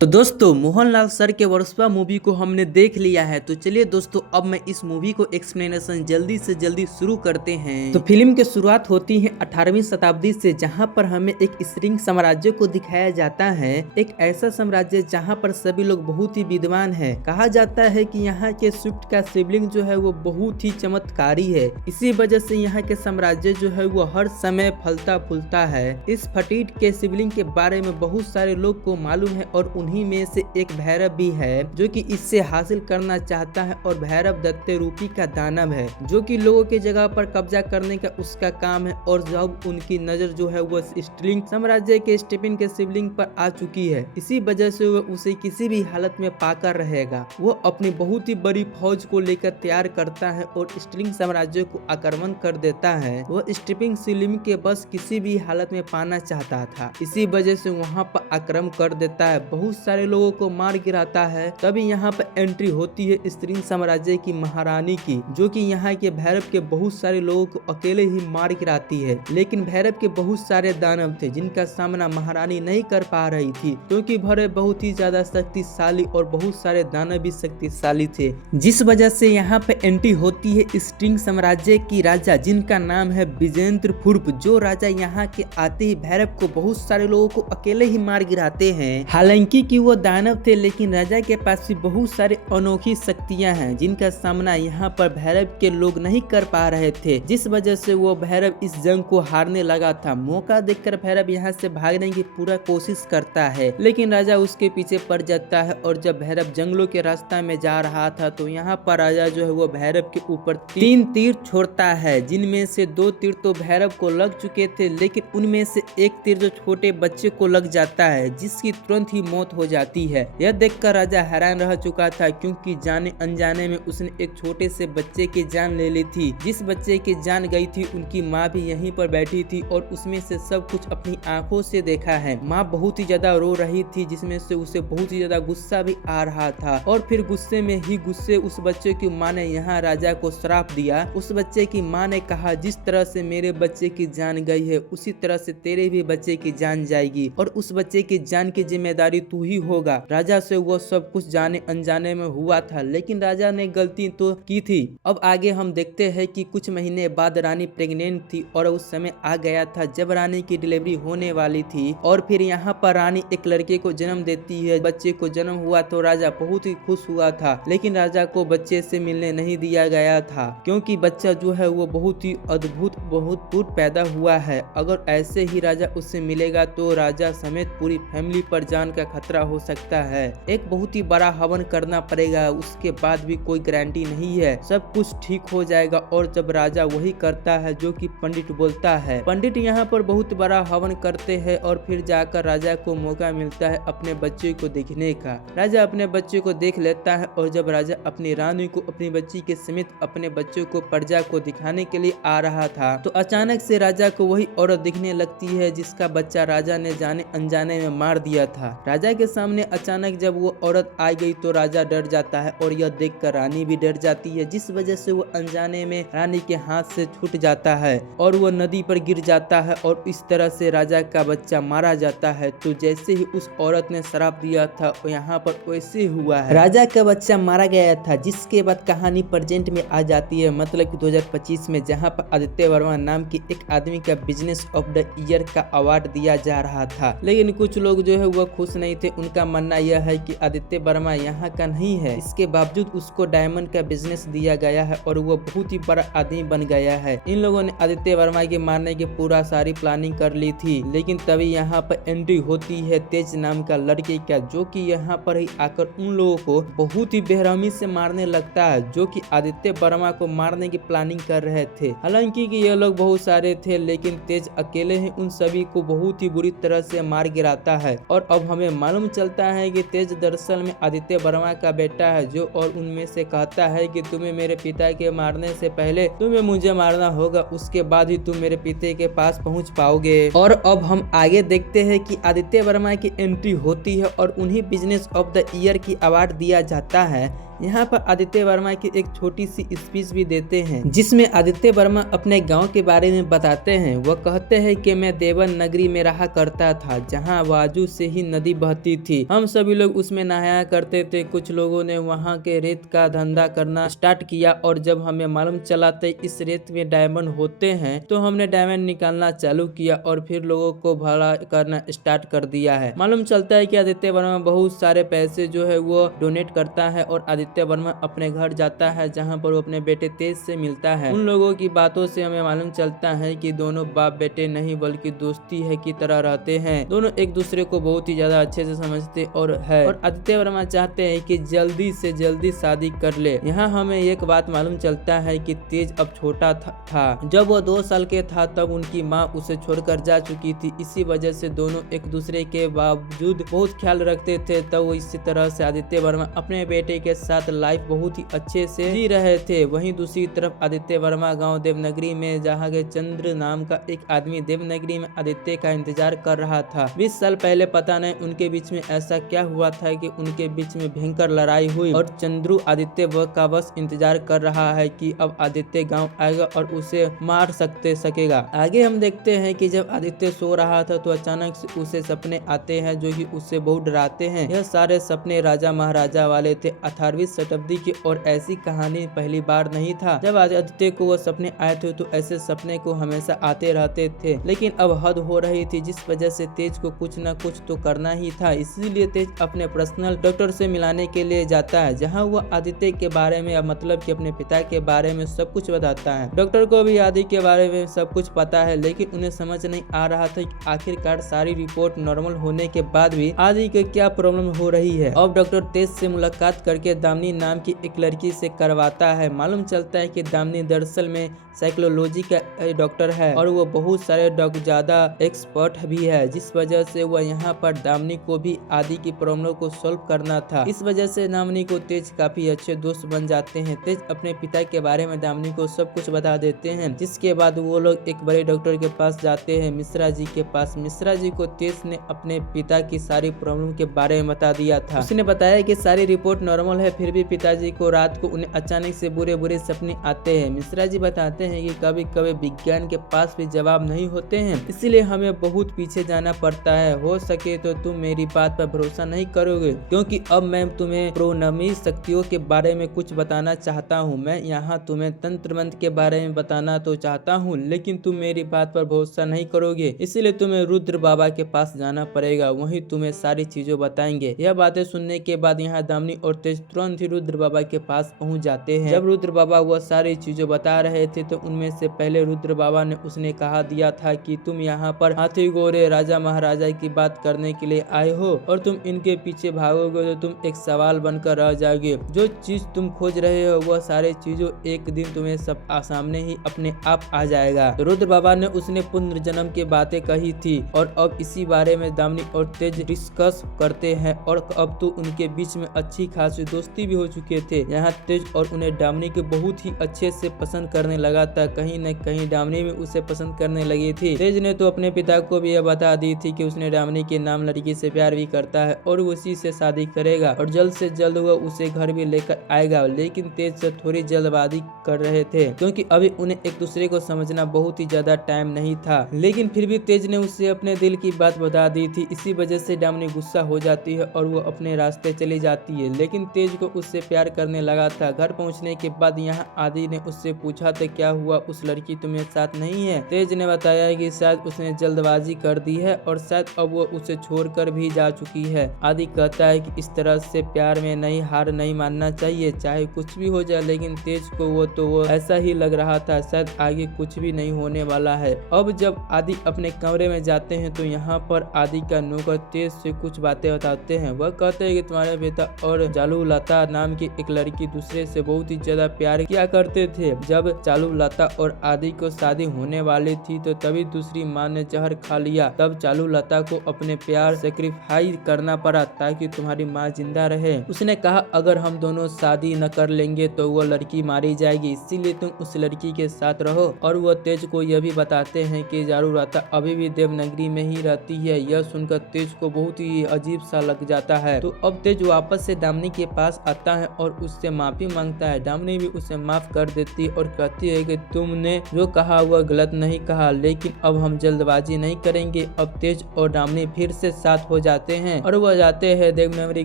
तो दोस्तों मोहनलाल सर के वर्सोवा मूवी को हमने देख लिया है। तो चलिए दोस्तों अब मैं इस मूवी को एक्सप्लेनेशन जल्दी से जल्दी शुरू करते हैं। तो फिल्म की शुरुआत होती है 18वीं शताब्दी से, जहां पर हमें एक स्त्रीलिंग साम्राज्य को दिखाया जाता है। एक ऐसा साम्राज्य जहां पर सभी लोग बहुत ही विद्वान है। कहा जाता है कि यहाँ के स्विफ्ट का शिवलिंग जो है वो बहुत ही चमत्कारी है। इसी वजह से यहाँ के साम्राज्य जो है वो हर समय फलता फूलता है। इस फटीट के शिवलिंग के बारे में बहुत सारे लोग को मालूम है और उन्हीं में से एक भैरव भी है जो कि इससे हासिल करना चाहता है। और भैरव दत्ते रूपी का दानव है जो कि लोगों की जगह पर कब्जा करने का उसका काम है। और जब उनकी नजर जो है वो स्त्रीलिंग साम्राज्य के स्टीफन के शिवलिंग पर आ चुकी है, इसी वजह से वो उसे किसी भी हालत में पाकर रहेगा। वो अपनी बहुत ही बड़ी फौज को लेकर तैयार करता है और स्त्रीलिंग साम्राज्य को आक्रमण कर देता है। वो स्टीफन शिवलिंग के बस किसी भी हालत में पाना चाहता था, इसी वजह से वहाँ पर आक्रमण कर देता है, बहुत सारे लोगों को मार गिराता है। तभी यहाँ पर एंट्री होती है स्त्रीलिंग साम्राज्य की महारानी की, जो कि यहाँ के भैरव के बहुत सारे लोगों को अकेले ही मार गिराती है। लेकिन भैरव के बहुत सारे दानव थे जिनका सामना महारानी नहीं कर पा रही थी, क्योंकि भैरव बहुत ही ज्यादा शक्तिशाली और बहुत सारे दानव भी शक्तिशाली थे। जिस वजह से यहाँ पे एंट्री होती है स्त्रीलिंग साम्राज्य की राजा, जिनका नाम है विजेंद्र फुर्प। जो राजा यहाँ के आते ही भैरव को बहुत सारे लोगों को अकेले ही मार गिराते हैं। हालांकि कि वो दानव थे, लेकिन राजा के पास भी बहुत सारे अनोखी शक्तियां हैं जिनका सामना यहाँ पर भैरव के लोग नहीं कर पा रहे थे। जिस वजह से वो भैरव इस जंग को हारने लगा था। मौका देखकर भैरव यहाँ से भागने की पूरा कोशिश करता है, लेकिन राजा उसके पीछे पड़ जाता है। और जब भैरव जंगलों के रास्ता में जा रहा था तो यहाँ पर राजा जो है वो भैरव के ऊपर 3 तीर छोड़ता है, जिनमें से 2 तीर तो भैरव को लग चुके थे, लेकिन उनमें से एक तीर जो छोटे बच्चे को लग जाता है, जिसकी तुरंत ही मौत हो जाती है। यह देखकर राजा हैरान रह चुका था, क्योंकि जाने अनजाने में उसने एक छोटे से बच्चे की जान ले ली थी। जिस बच्चे की जान गई थी उनकी माँ भी यहीं पर बैठी थी और उसमें से सब कुछ अपनी आंखों से देखा है। माँ बहुत ही ज्यादा रो रही थी, जिसमें से उसे बहुत ही ज्यादा गुस्सा भी आ रहा था। और फिर गुस्से में ही गुस्से उस बच्चे की माँ ने यहाँ राजा को श्राप दिया। उस बच्चे की माँ ने कहा, जिस तरह से मेरे बच्चे की जान गई है उसी तरह से तेरे भी बच्चे की जान जाएगी, और उस बच्चे की जान की जिम्मेदारी तू ही होगा। राजा से वो सब कुछ जाने अनजाने में हुआ था, लेकिन राजा ने गलती तो की थी। अब आगे हम देखते हैं कि कुछ महीने बाद रानी प्रेग्नेंट थी और उस समय आ गया था जब रानी की डिलीवरी होने वाली थी। और फिर यहाँ पर रानी एक लड़के को जन्म देती है। बच्चे को जन्म हुआ तो राजा बहुत ही खुश हुआ था, लेकिन राजा को बच्चे से मिलने नहीं दिया गया था, क्योंकि बच्चा जो है वो बहुत ही अद्भुत बहुत दूर पैदा हुआ है। अगर ऐसे ही राजा उससे मिलेगा तो राजा समेत पूरी फैमिली पर जान का खतरा हो सकता है। एक बहुत ही बड़ा हवन करना पड़ेगा, उसके बाद भी कोई गारंटी नहीं है सब कुछ ठीक हो जाएगा। और जब राजा वही करता है जो कि पंडित बोलता है। पंडित यहाँ पर बहुत बड़ा हवन करते हैं और फिर जाकर राजा को मौका मिलता है अपने बच्चे को देखने का। राजा अपने बच्चे को देख लेता है और जब राजा अपनी रानी को अपनी बच्ची के समेत अपने बच्चे को प्रजा को दिखाने के लिए आ रहा था, तो अचानक से राजा को वही औरत दिखने लगती है जिसका बच्चा राजा ने जाने अनजाने में मार दिया था। राजा के सामने अचानक जब वो औरत आ गई तो राजा डर जाता है और यह देखकर रानी भी डर जाती है, जिस वजह से वो अनजाने में रानी के हाथ से छूट जाता है और वो नदी पर गिर जाता है और इस तरह से राजा का बच्चा मारा जाता है। तो जैसे ही उस औरत ने श्राप दिया था यहाँ पर वैसे हुआ है, राजा का बच्चा मारा गया था। जिसके बाद कहानी प्रेजेंट में आ जाती है, मतलब कि 2025 में, जहाँ पर आदित्य वर्मा नाम की एक आदमी का बिजनेस ऑफ द ईयर का अवार्ड दिया जा रहा था। लेकिन कुछ लोग जो है वो खुश नहीं थे। उनका मानना यह है कि आदित्य वर्मा यहाँ का नहीं है, इसके बावजूद उसको डायमंड का बिजनेस दिया गया है और वो बहुत ही बड़ा आदमी बन गया है। इन लोगों ने आदित्य वर्मा के मारने की पूरा सारी प्लानिंग कर ली थी, लेकिन तभी यहाँ पर एंट्री होती है तेज नाम का लड़के का, जो कि यहाँ पर ही आकर उन लोगों को बहुत ही बेरहमी से मारने लगता है, जो कि आदित्य वर्मा को मारने की प्लानिंग कर रहे थे। हालांकि कि ये लोग बहुत सारे थे, लेकिन तेज अकेले ही उन सभी को बहुत ही बुरी तरह से मार गिराता है। और अब हमें मालूम चलता है कि तेज दरअसल में आदित्य वर्मा का बेटा है, जो और उनमें से कहता है कि तुम्हें मेरे पिता के मारने से पहले तुम्हें मुझे मारना होगा, उसके बाद ही तुम मेरे पिता के पास पहुंच पाओगे। और अब हम आगे देखते हैं कि आदित्य वर्मा की एंट्री होती है और उन्हीं बिजनेस ऑफ द ईयर की अवार्ड दिया जाता है। यहाँ पर आदित्य वर्मा की एक छोटी सी स्पीच भी देते हैं, जिसमें आदित्य वर्मा अपने गांव के बारे में बताते हैं। वह कहते हैं कि मैं देवन नगरी में रहा करता था, जहाँ बाजू से ही नदी बहती थी। हम सभी लोग उसमें नहाया करते थे। कुछ लोगों ने वहाँ के रेत का धंधा करना स्टार्ट किया और जब हमें मालूम चला था इस रेत में डायमंड होते हैं तो हमने डायमंड निकालना चालू किया और फिर लोगों को भला करना स्टार्ट कर दिया है। मालूम चलता है कि आदित्य वर्मा बहुत सारे पैसे जो है वो डोनेट करता है और आदित्य वर्मा अपने घर जाता है, जहाँ पर वो अपने बेटे तेज से मिलता है। उन लोगों की बातों से हमें मालूम चलता है कि दोनों बाप बेटे नहीं बल्कि दोस्ती है की तरह रहते हैं। दोनों एक दूसरे को बहुत ही ज्यादा अच्छे से समझते और आदित्य वर्मा चाहते हैं कि जल्दी से जल्दी शादी कर ले। यहाँ हमें एक बात मालूम चलता है कि तेज अब छोटा था। जब वो 2 साल के था तब उनकी माँ उसे छोड़कर जा चुकी थी। इसी वजह से दोनों एक दूसरे के बावजूद बहुत ख्याल रखते थे। तब वो इसी तरह से आदित्य वर्मा अपने बेटे के साथ लाइफ बहुत ही अच्छे से जी रहे थे। वहीं दूसरी तरफ आदित्य वर्मा गांव देवनगरी में जहाँ के चंद्र नाम का एक आदमी देवनगरी में आदित्य का इंतजार कर रहा था। 20 साल पहले पता नहीं उनके बीच में ऐसा क्या हुआ था कि उनके बीच में भयंकर लड़ाई हुई और चंद्रू आदित्य का बस इंतजार कर रहा है कि अब आदित्य गांव आएगा और उसे मार सकेगा। आगे हम देखते हैं कि जब आदित्य सो रहा था तो अचानक से उसे सपने आते हैं जो कि उसे बहुत डराते हैं। यह सारे सपने राजा महाराजा वाले थे 18वीं शताब्दी की और ऐसी कहानी पहली बार नहीं था। जब आदित्य को वो सपने आए थे तो ऐसे सपने को हमेशा आते रहते थे, लेकिन अब हद हो रही थी, जिस वजह से तेज को कुछ न कुछ तो करना ही था। इसीलिए तेज अपने पर्सनल डॉक्टर से मिलाने के लिए जाता है, जहाँ वह आदित्य के बारे में मतलब कि अपने पिता के बारे में सब कुछ बताता है। डॉक्टर को भी आदि के बारे में सब कुछ पता है, लेकिन उन्हें समझ नहीं आ रहा था कि आखिरकार सारी रिपोर्ट नॉर्मल होने के बाद भी आदि को क्या प्रॉब्लम हो रही है। अब डॉक्टर तेज से मुलाकात करके दामिनी नाम की एक लड़की से करवाता है। मालूम चलता है कि दामिनी दरअसल में साइकोलॉजी का डॉक्टर है और वो बहुत सारे ज्यादा एक्सपर्ट भी है, जिस वजह से वह यहाँ पर दामिनी को भी आदि की प्रॉब्लम को सॉल्व करना था। इस वजह से दामिनी को तेज काफी अच्छे दोस्त बन जाते हैं। तेज अपने पिता के बारे में दामिनी को सब कुछ बता देते हैं, जिसके बाद वो लोग एक बड़े डॉक्टर के पास जाते हैं, मिश्रा जी के पास। मिश्रा जी को तेज ने अपने पिता की सारी प्रॉब्लम के बारे में बता दिया था। उसने बताया कि सारी रिपोर्ट नॉर्मल है, फिर भी पिताजी को रात को उन्हें अचानक से बुरे बुरे सपने आते हैं। मिश्रा जी बताते हैं कि कभी कभी विज्ञान के पास भी जवाब नहीं होते हैं, इसीलिए हमें बहुत पीछे जाना पड़ता है। हो सके तो तुम मेरी बात पर भरोसा नहीं करोगे, क्योंकि अब मैं तुम्हें प्रोनमी शक्तियों के बारे में कुछ बताना चाहता हूँ। मैं यहाँ तुम्हें तंत्र मंत्र के बारे में बताना तो चाहता हूँ, लेकिन तुम मेरी बात पर भरोसा नहीं करोगे, इसीलिए तुम्हें रुद्र बाबा के पास जाना पड़ेगा, वहीं तुम्हें सारी चीजें बताएंगे। यह बातें सुनने के बाद यहाँ दामिनी और तेज तुरंत ही रुद्र बाबा के पास पहुँच जाते हैं। जब रुद्र बाबा वह सारी चीजें बता रहे थे तो उनमें से पहले रुद्र बाबा ने उसने कहा दिया था कि तुम यहाँ पर हाथी घोड़े राजा महाराजा की बात करने के लिए आए हो और तुम इनके पीछे भागोगे तो तुम एक सवाल बनकर रह जाओगे। जो चीज तुम खोज रहे हो वह सारे चीजों एक दिन तुम्हें सब सामने ही अपने आप आ जाएगा। तो रुद्र बाबा ने उसने पुनर्जन्म की बातें कही थी और अब इसी बारे में दामिनी और तेज डिस्कस करते हैं और अब तो उनके बीच में अच्छी खासी दोस्ती भी हो चुके थे। यहाँ तेज और उन्हें दामिनी को बहुत ही अच्छे से पसंद करने लगा था। कहीं न कहीं दामिनी भी उसे पसंद करने लगी थी। तेज ने तो अपने पिता को भी यह बता दी थी कि उसने दामिनी के नाम लड़की से प्यार भी करता है और उसी से शादी करेगा और जल्द से जल्द वह उसे घर भी लेकर आएगा। लेकिन तेज से थोड़ी जल्दबाजी कर रहे थे, क्योंकि अभी उन्हें एक दूसरे को समझना बहुत ही ज्यादा टाइम नहीं था। लेकिन फिर भी तेज ने उसे अपने दिल की बात बता दी थी। इसी वजह से दामिनी गुस्सा हो जाती है और वो अपने रास्ते चली जाती है। लेकिन तेज को उससे प्यार करने लगा था। घर पहुंचने के बाद यहाँ आदि ने उससे पूछा था क्या हुआ, उस लड़की तुम्हें साथ नहीं है। तेज ने बताया कि शायद उसने जल्दबाजी कर दी है और शायद अब वो उसे छोड़कर भी जा चुकी है। आदि कहता है कि इस तरह से प्यार में नहीं हार नहीं मानना चाहिए, चाहे कुछ भी हो जाए। लेकिन तेज को वो ऐसा ही लग रहा था, शायद आगे कुछ भी नहीं होने वाला है। अब जब आदि अपने कमरे में जाते हैं तो यहाँ पर आदि का नौकर तेज से कुछ बातें बताते हैं। वह कहते हैं कि तुम्हारे पिता और चालू लता नाम की एक लड़की दूसरे से बहुत ही ज्यादा प्यार किया करते थे। जब चालू लता और आदि को शादी होने वाली थी तो तभी दूसरी माँ ने जहर खा लिया। तब चालू लता को अपने प्यार सेक्रीफाइस करना पड़ा ताकि तुम्हारी माँ जिंदा रहे। उसने कहा अगर हम दोनों शादी न कर लेंगे तो वो लड़की मारी जाएगी, इसीलिए तुम उस लड़की के साथ रहो। और वो तेज को यह भी बताते हैं कि चालू लता अभी भी देवनगरी में ही रहती है। यह सुनकर तेज को बहुत ही अजीब सा लग जाता है। तो अब तेज वापस से दामिनी के पास आता है और उससे माफी मांगता है। दामिनी भी उसे माफ कर देती है और कहती है कि तुमने जो कहा वह गलत नहीं कहा, लेकिन अब हम जल्दबाजी नहीं करेंगे। अब तेज और दामिनी फिर से साथ हो जाते हैं और वह जाते हैं देवनगरी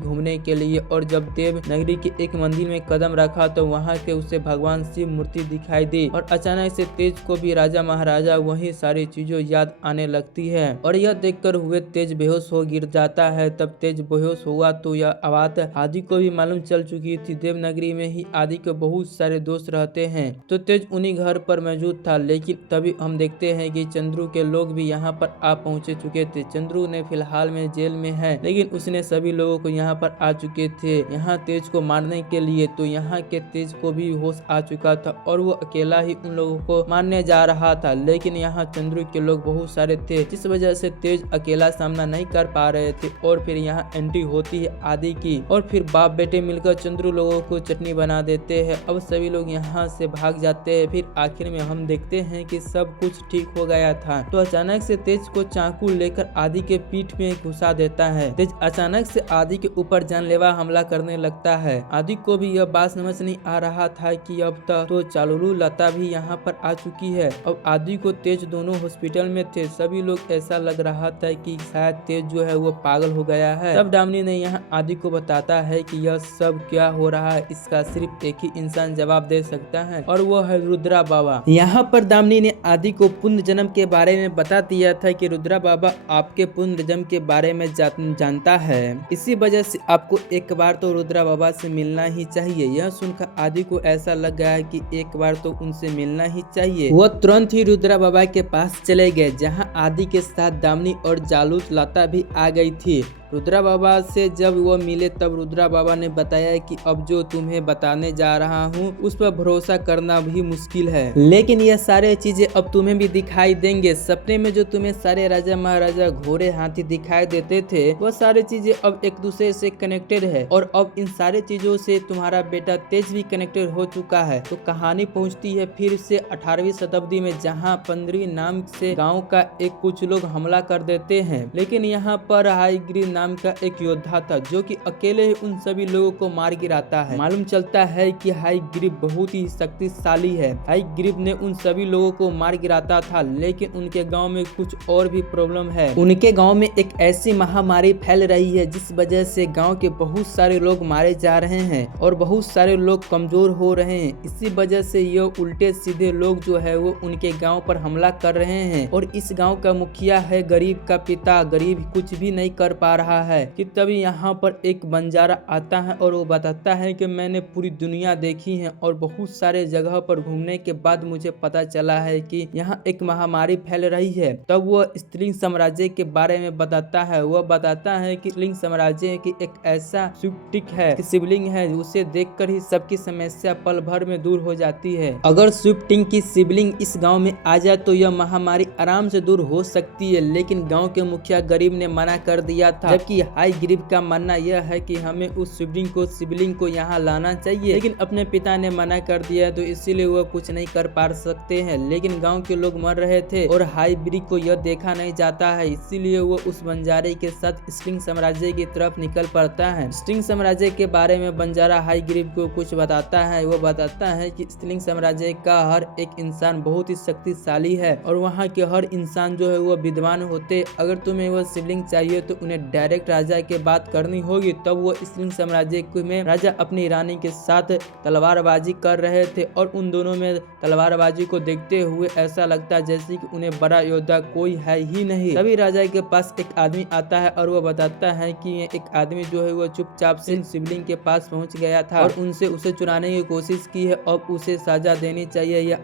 घूमने के लिए। और जब देवनगरी के एक मंदिर में कदम रखा तो वहाँ के उसे भगवान शिव मूर्ति दिखाई दी और अचानक से तेज को भी राजा महाराजा वही सारी चीजों याद आने लगती है और यह देखकर हुए तेज बेहोश हो गिर जाता है। तब तेज बेहोश हुआ तो यह बात आदि को भी मालूम चल चुकी थी। देवनगरी में ही आदि के बहुत सारे दोस्त रहते हैं तो तेज उन्हीं घर पर मौजूद था। लेकिन तभी हम देखते हैं कि चंद्रू के लोग भी यहाँ पर आ पहुँचे चुके थे। चंद्रू ने फिलहाल में जेल में है, लेकिन उसने सभी लोगों को यहाँ पर आ चुके थे यहाँ तेज को मारने के लिए। तो यहाँ के तेज को भी होश आ चुका था और वो अकेला ही उन लोगों को मारने जा रहा था। लेकिन यहाँ चंद्रू के लोग बहुत सारे थे, जिस वजह से तेज अकेला सामना नहीं कर पा रहे थे। और फिर यहाँ एंट्री होती है आदि की और फिर बाप बेटे मिलकर चंद्रू लोगों को चटनी बना देते हैं। अब सभी लोग यहाँ से भाग जाते हैं। फिर आखिर में हम देखते हैं कि सब कुछ ठीक हो गया था। तो अचानक से तेज को चाकू लेकर आदि के पीठ में घुसा देता है। तेज अचानक से आदि के ऊपर जानलेवा हमला करने लगता है। आदि को भी यह बात समझ नहीं आ रहा था कि अब तक तो चालुलू लता भी यहाँ पर आ चुकी है। अब आदि को तेज दोनों हॉस्पिटल में थे। सभी लोग ऐसा लग रहा था कि शायद तेज जो है वो पागल हो गया है। तब दामिनी ने यहाँ आदि को बताता है कि यह सब क्या हो रहा है, इसका सिर्फ एक ही इंसान जवाब दे सकता है और वो है रुद्रा बाबा। यहाँ पर दामिनी ने आदि को पुनर्जन्म के बारे में बता दिया था कि रुद्रा बाबा आपके पुनर्जन्म के बारे में जानता है, इसी वजह से आपको एक बार तो रुद्रा बाबा से मिलना ही चाहिए। यह सुनकर आदि को ऐसा लग गया कि एक बार तो उनसे मिलना ही चाहिए। वह तुरंत ही रुद्रा बाबा के पास चले गए, जहाँ आदि के साथ दामिनी और जालूस लता भी आ गई थी। रुद्रा बाबा से जब वो मिले तब रुद्रा बाबा ने बताया कि अब जो तुम्हें बताने जा रहा हूँ उस पर भरोसा करना भी मुश्किल है, लेकिन ये सारे चीजें अब तुम्हें भी दिखाई देंगे। सपने में जो तुम्हें सारे राजा महाराजा घोड़े हाथी दिखाई देते थे वो सारी चीजें अब एक दूसरे से कनेक्टेड है और अब इन सारे चीजों से तुम्हारा बेटा तेज भी कनेक्टेड हो चुका है। तो कहानी पहुँचती है फिर से 18वीं शताब्दी में, जहाँ 15 नाम से गाँव का एक कुछ लोग हमला कर देते हैं। लेकिन यहाँ पर हाईग्रीव नाम का एक योद्धा था जो कि अकेले ही उन सभी लोगों को मार गिराता है। मालूम चलता है कि हाईग्रीव बहुत ही शक्तिशाली है। हाईग्रीव ने उन सभी लोगों को मार गिराता था, लेकिन उनके गांव में कुछ और भी प्रॉब्लम है। उनके गांव में एक ऐसी महामारी फैल रही है जिस वजह से गांव के बहुत सारे लोग मारे जा रहे हैं और बहुत सारे लोग कमजोर हो रहे हैं। इसी वजह से ये उल्टे सीधे लोग जो है वो उनके गाँव पर हमला कर रहे हैं और इस गाँव का मुखिया है गरीब का पिता। गरीब कुछ भी नहीं कर पा रहा है कि तभी यहाँ पर एक बंजारा आता है और वो बताता है कि मैंने पूरी दुनिया देखी है और बहुत सारे जगह पर घूमने के बाद मुझे पता चला है कि यहाँ एक महामारी फैल रही है। तब वो स्त्रीलिंग साम्राज्य के बारे में बताता है। वह बताता है कि स्त्रीलिंग साम्राज्य की एक ऐसा शिवलिंग है कि शिवलिंग है, उसे देखकर ही सबकी समस्या पल भर में दूर हो जाती है। अगर शिवलिंग की शिवलिंग इस गाँव में आ जाए तो यह महामारी आराम से दूर हो सकती है। लेकिन गाँव के मुखिया गरीब ने मना कर दिया था, जबकि हाईग्रीव का मानना यह है कि हमें उस शिवलिंग को यहाँ लाना चाहिए। लेकिन अपने पिता ने मना कर दिया तो इसीलिए वह कुछ नहीं कर पा सकते हैं। लेकिन गांव के लोग मर रहे थे और हाईग्रीव को यह देखा नहीं जाता है, इसीलिए वो उस बंजारे के साथ स्त्रीलिंग साम्राज्य की तरफ निकल पड़ता है। स्त्रीलिंग साम्राज्य के बारे में बंजारा हाईग्रीव को कुछ बताता है। वो बताता है कि स्त्रीलिंग साम्राज्य का हर एक इंसान बहुत ही शक्तिशाली है और वहाँ के हर इंसान जो है वो विद्वान होते। अगर तुम्हें वो शिवलिंग चाहिए तो उन्हें डायरेक्ट राजा के बात करनी होगी। तब वो स्त्रीलिंग साम्राज्य में राजा अपनी रानी के साथ तलवारबाजी कर रहे थे और उन दोनों में तलवारबाजी को देखते हुए ऐसा लगता जैसे कि उन्हें बड़ा योद्धा कोई है ही नहीं। तभी राजा के पास एक आदमी आता है और वो बताता है कि ये एक आदमी जो है वो चुपचाप से शिवलिंग के पास पहुंच गया था और उनसे उसे चुराने की कोशिश की है और उसे सजा देनी चाहिए, यह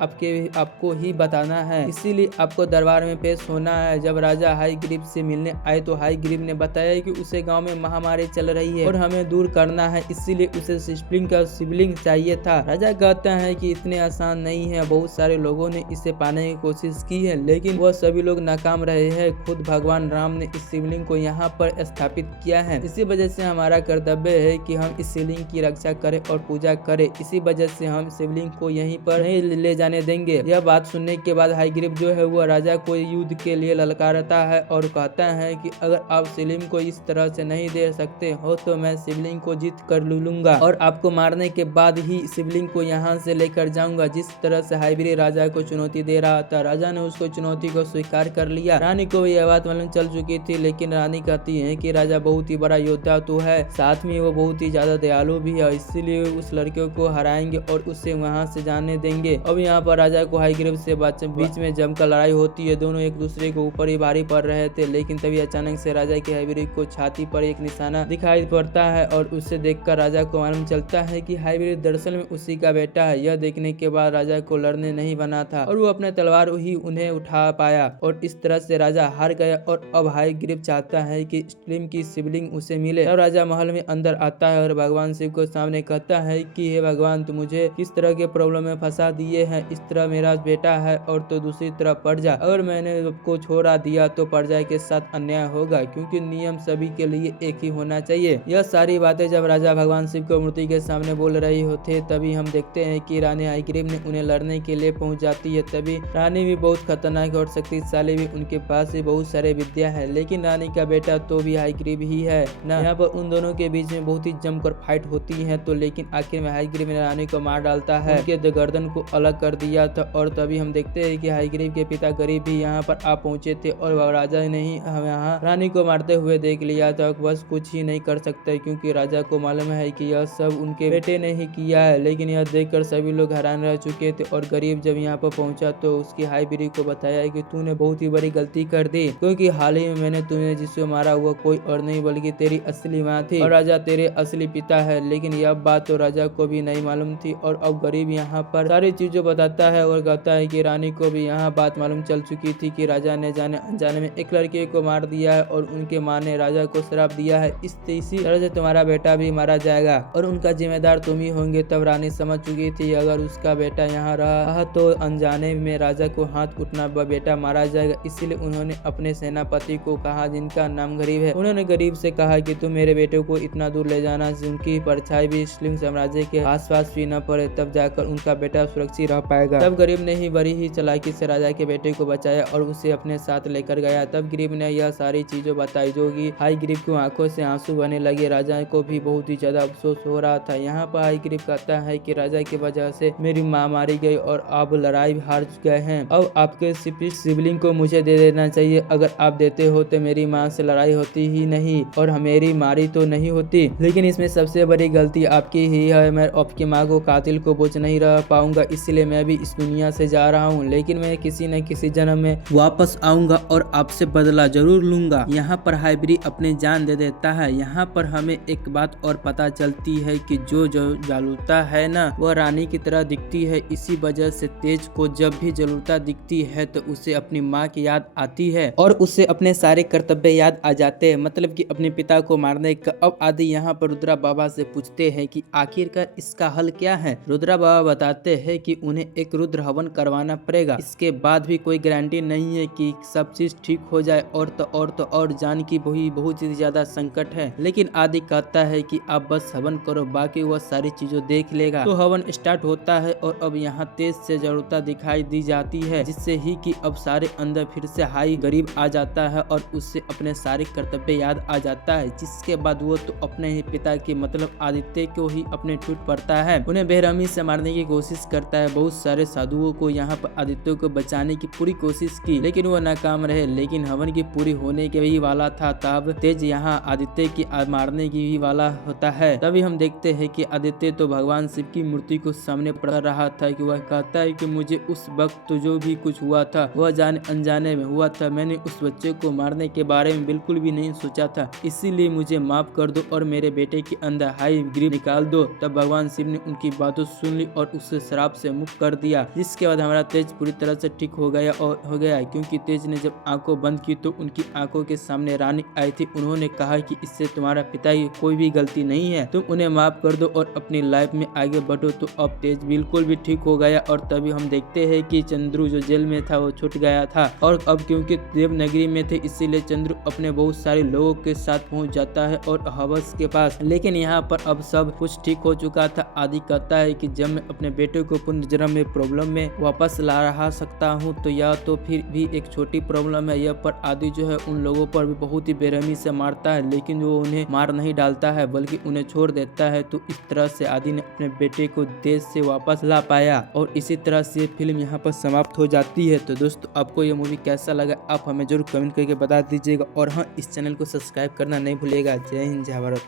आपको ही बताना है, इसीलिए आपको दरबार में पेश होना है। जब राजा हाईग्रीव से मिलने आए तो हाईग्रीव ने बताया कि उसे गांव में महामारी चल रही है और हमें दूर करना है, इसीलिए उसे शिवलिंग चाहिए था। राजा कहता है कि इतने आसान नहीं है, बहुत सारे लोगों ने इसे पाने की कोशिश की है लेकिन वह सभी लोग नाकाम रहे हैं। खुद भगवान राम ने इस शिवलिंग को यहाँ पर स्थापित किया है, इसी वजह से हमारा कर्तव्य है कि हम इस शिवलिंग की रक्षा करें और पूजा करें। इसी वजह से हम शिवलिंग को यहीं पर नहीं ले जाने देंगे। यह बात सुनने के बाद हाईग्रीव जो है वो राजा को युद्ध के लिए ललकारता है और कहता है कि अगर आप शिवलिंग को इस तरह से नहीं दे सकते हो तो मैं शिवलिंग को जीत कर लूंगा और आपको मारने के बाद ही शिवलिंग को यहाँ से लेकर जाऊंगा। जिस तरह से हाइब्री राजा को चुनौती दे रहा था, राजा ने उसको चुनौती को स्वीकार कर लिया। रानी को यह बात मालूम चल चुकी थी, लेकिन रानी कहती है कि राजा बहुत ही बड़ा योद्धा तो है, साथ में वो बहुत ही ज्यादा दयालु भी है, इसीलिए उस लड़के को हराएंगे और उससे वहाँ से जाने देंगे। अब यहाँ पर राजा को हाईग्रीव से बीच में जमकर लड़ाई होती है। दोनों एक दूसरे के ऊपर ही भारी पड़ रहे थे, लेकिन तभी अचानक से राजा के हाइब्रिड को छाती पर एक निशाना दिखाई पड़ता है और उससे देखकर राजा को मालूम चलता है कि हाइब्रिड दरअसल में उसी का बेटा है। यह देखने के बाद राजा को लड़ने नहीं बना था और वो अपने तलवार ही उन्हें उठा पाया और इस तरह से राजा हार गया। और अब हाईग्रीव चाहता है कि स्ट्रीम की शिवलिंग उसे मिले। तब राजा महल में अंदर आता है और भगवान शिव को सामने कहता है कि हे भगवान, तुम मुझे किस तरह के प्रॉब्लम में फंसा दिए हैं। इस तरह मेरा बेटा है और तो दूसरी तरफ प्रजा, अगर मैंने आपको छोड़ा दिया तो प्रजा के साथ अन्याय होगा, क्योंकि नियम सभी के लिए एक ही होना चाहिए। यह सारी बातें जब राजा भगवान शिव को मूर्ति के सामने बोल रही होते, तभी हम देखते हैं कि रानी हाईग्रीव ने उन्हें लड़ने के लिए पहुंच जाती है। तभी रानी भी बहुत खतरनाक और शक्तिशाली भी, उनके पास भी बहुत सारे विद्या है, लेकिन रानी का बेटा तो भी हाईग्रीव ही है ना। यहाँ पर उन दोनों के बीच में बहुत ही जमकर फाइट होती है, तो लेकिन आखिर में हाईग्रीव ने रानी को मार डालता है, उनके गर्दन को अलग कर दिया था। और तभी हम देखते हैं कि हाईग्रीव के पिता गरीब भी यहाँ पर आ पहुंचे थे और राजा ने ही यहाँ रानी को मारते हुए देख लिया था। बस कुछ ही नहीं कर सकते, क्योंकि राजा को मालूम है कि यह सब उनके बेटे ने ही किया है। लेकिन यह देखकर सभी लोग हैरान रह चुके थे और गरीब जब यहाँ पर पहुंचा तो उसकी हाईब्रिड को बताया कि तूने बहुत ही बड़ी गलती कर दी, क्योंकि हाल ही में मैंने तुम्हें जिसको मारा हुआ कोई और नहीं बल्कि तेरी असली माँ थी और राजा तेरे असली पिता है। लेकिन यह बात तो राजा को भी नहीं मालूम थी और अब गरीब यहाँ पर सारी चीजों बताता है और कहता है कि रानी को भी यहाँ बात मालूम चल चुकी थी कि राजा ने जाने अनजाने में एक लड़के को मार दिया है और उनके माँ ने राजा को श्राप दिया है, इसी तरह से तुम्हारा बेटा भी मारा जाएगा और उनका जिम्मेदार तुम ही होंगे। तब रानी समझ चुकी थी अगर उसका बेटा यहाँ रहा तो अनजाने में राजा को हाथ उठना बेटा मारा जाएगा। इसीलिए उन्होंने अपने सेनापति को कहा, जिनका नाम गरीब है, उन्होंने गरीब से कहा कि तुम मेरे बेटे को इतना दूर ले जाना जिनकी परछाई भी मुस्लिम साम्राज्य के आसपास भी न पड़े, तब जाकर उनका बेटा सुरक्षित रह पाएगा। तब गरीब ने ही बड़ी ही चालाकी से राजा के बेटे को बचाया और उसे अपने साथ लेकर गया। तब गरीब ने यह सारी चीजों बताई जो कि हाईग्रीव की आंखों से आंसू बहने लगे। राजा को भी बहुत ही ज्यादा अफसोस हो रहा था। यहाँ पर हाईग्रीव कहता है कि राजा की वजह से मेरी माँ मारी गई और अब लड़ाई हार गए हैं। अब आपके शिवलिंग को मुझे दे देना चाहिए, अगर आप देते हो तो मेरी माँ से लड़ाई होती ही नहीं और मेरी मारी तो नहीं होती। लेकिन इसमें सबसे बड़ी गलती आपकी ही है, मैं आपकी माँ को कातिल को बोझ नहीं रह पाऊंगा, इसलिए मैं भी इस दुनिया से जा रहा हूँ। लेकिन मैं किसी न किसी जन्म में वापस आऊंगा और आपसे बदला जरूर लूंगा। यहाँ पर हाइब्रिड अपनी जान दे देता है। यहाँ पर हमें एक बात और पता चलती है कि जो जालूता है ना, वह रानी की तरह दिखती है। इसी वजह से तेज को जब भी जालूता दिखती है तो उसे अपनी माँ की याद आती है और उसे अपने सारे कर्तव्य याद आ जाते हैं, मतलब कि अपने पिता को मारने का। अब आदि यहाँ पर रुद्रा बाबा से पूछते हैं कि आखिरकार इसका हल क्या है। रुद्रा बाबा बताते हैं कि उन्हें एक रुद्र हवन करवाना पड़ेगा, इसके बाद भी कोई गारंटी नहीं है कि सब चीज ठीक हो जाए। और जान की बहुत ही ज्यादा संकट है। लेकिन आदि कहता है कि आप बस हवन करो, बाकी वह सारी चीजों देख लेगा। तो हवन स्टार्ट होता है और अब यहाँ तेज से जरूरता दिखाई दी जाती है, जिससे ही कि अब सारे अंदर फिर से हाई गरीब आ जाता है और उससे अपने सारे कर्तव्य याद आ जाता है। जिसके बाद वो तो अपने ही पिता के मतलब आदित्य को ही अपने टूट पड़ता है, उन्हें बेरहमी से मारने की कोशिश करता है। बहुत सारे साधुओं को यहाँ पर आदित्य को बचाने की पूरी कोशिश की, लेकिन वो नाकाम रहे। लेकिन हवन की पूरी होने के भी वाला था, तब तेज यहाँ आदित्य की मारने की भी वाला होता है। तभी हम देखते हैं कि आदित्य तो भगवान शिव की मूर्ति को सामने पड़ रहा था कि वह कहता है कि मुझे उस वक्त तो जो भी कुछ हुआ था वह जाने अनजाने में हुआ था। मैंने उस बच्चे को मारने के बारे में बिल्कुल भी नहीं सोचा था, इसीलिए मुझे माफ कर दो और मेरे बेटे के अंदर हाईग्रीव निकाल दो। तब भगवान शिव ने उनकी बातों सुन ली और उसे श्राप से मुक्त कर दिया, जिसके बाद हमारा तेज पूरी तरह से ठीक हो गया क्योंकि तेज ने जब आंखों बंद की तो उनकी आंखों के सामने रानी आई थी। उन्होंने कहा कि इससे तुम्हारा पिता की कोई भी गलती नहीं है, तुम उन्हें माफ कर दो और अपनी लाइफ में आगे बढ़ो। तो अब तेज बिल्कुल भी ठीक हो गया और तभी हम देखते हैं कि चंद्रू जो जेल में था वो छूट गया था और अब क्योंकि देवनगरी में थे इसीलिए चंद्रू अपने बहुत सारे लोगों के साथ पहुंच जाता है और हवस के पास। लेकिन यहाँ पर अब सब कुछ ठीक हो चुका था। आदि कहता है कि जब मैं अपने बेटे को पुनर्जन्म में प्रॉब्लम में वापस ला सकता हूँ तो यह तो फिर भी एक छोटी प्रॉब्लम है। यह पर आदि जो है उन लोगों पर भी बहुत ही बेरहमी से मारता है, लेकिन वो उन्हें मार नहीं डालता है बल्कि उन्हें छोड़ देता है। तो इस तरह से आदि ने अपने बेटे को देश से वापस ला पाया और इसी तरह से फिल्म यहाँ पर समाप्त हो जाती है। तो दोस्तों आपको ये मूवी कैसा लगा आप हमें जरूर कमेंट करके बता दीजिएगा और हाँ, इस चैनल को सब्सक्राइब करना नहीं भूलिएगा। जय हिंद, जय भारत।